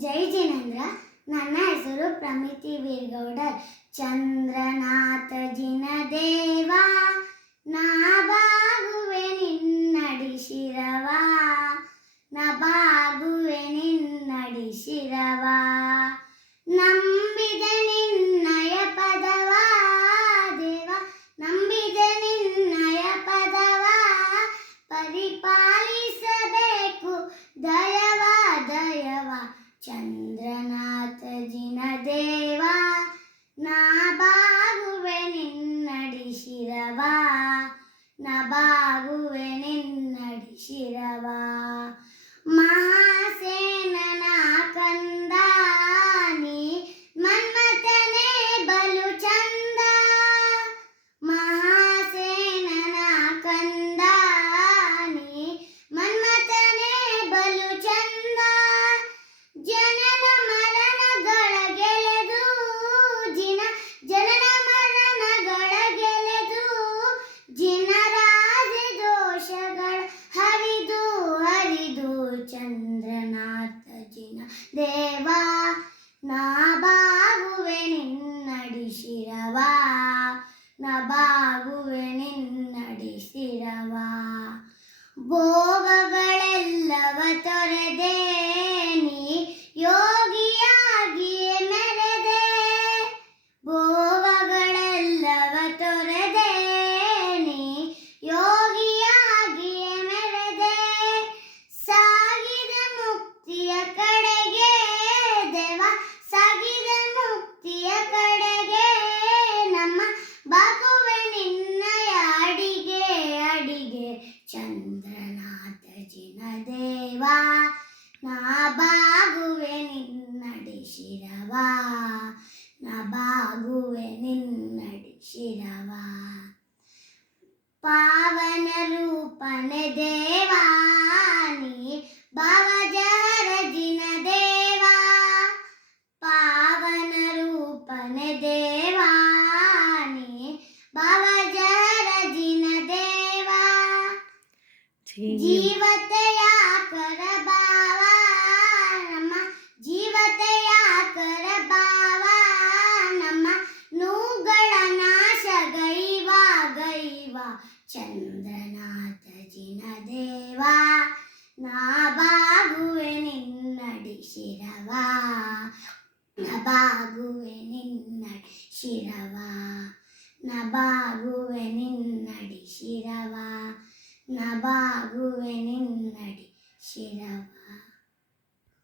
ಜೈ ಜಿನೇಂದ್ರ. ನನ್ನ ಹೆಸರು ಪ್ರಮಿತಿ ವೀರ್ಗೌಡರ್. ಚಂದ್ರನಾಥ ಜಿನ ದೇವಾ ನಾ ಬಾಗುವೆ ನಿನ್ನಡಿ ಶಿರವಾ ನಾ நடுவனென் നഭാകുവനിന്നടിശിരവാ ബോ సాగువే నిన్నడిచినవా పావన రూపన దేవాని భవజరజిన దేవా. పావన రూపన దేవాని భవజరజిన దేవా. జీవతయా కరబా ചന്ദ്രനാഥ ജിനദേവാ നാഭാഗുവെ നിന്നടി ശിരവ നഭാഗുവെ നിന്നടി ശിരവ നഭാഗുവെ നിന്നടി ശിരവ നഭാഗുവെ നിന്നടി ശിരവാ.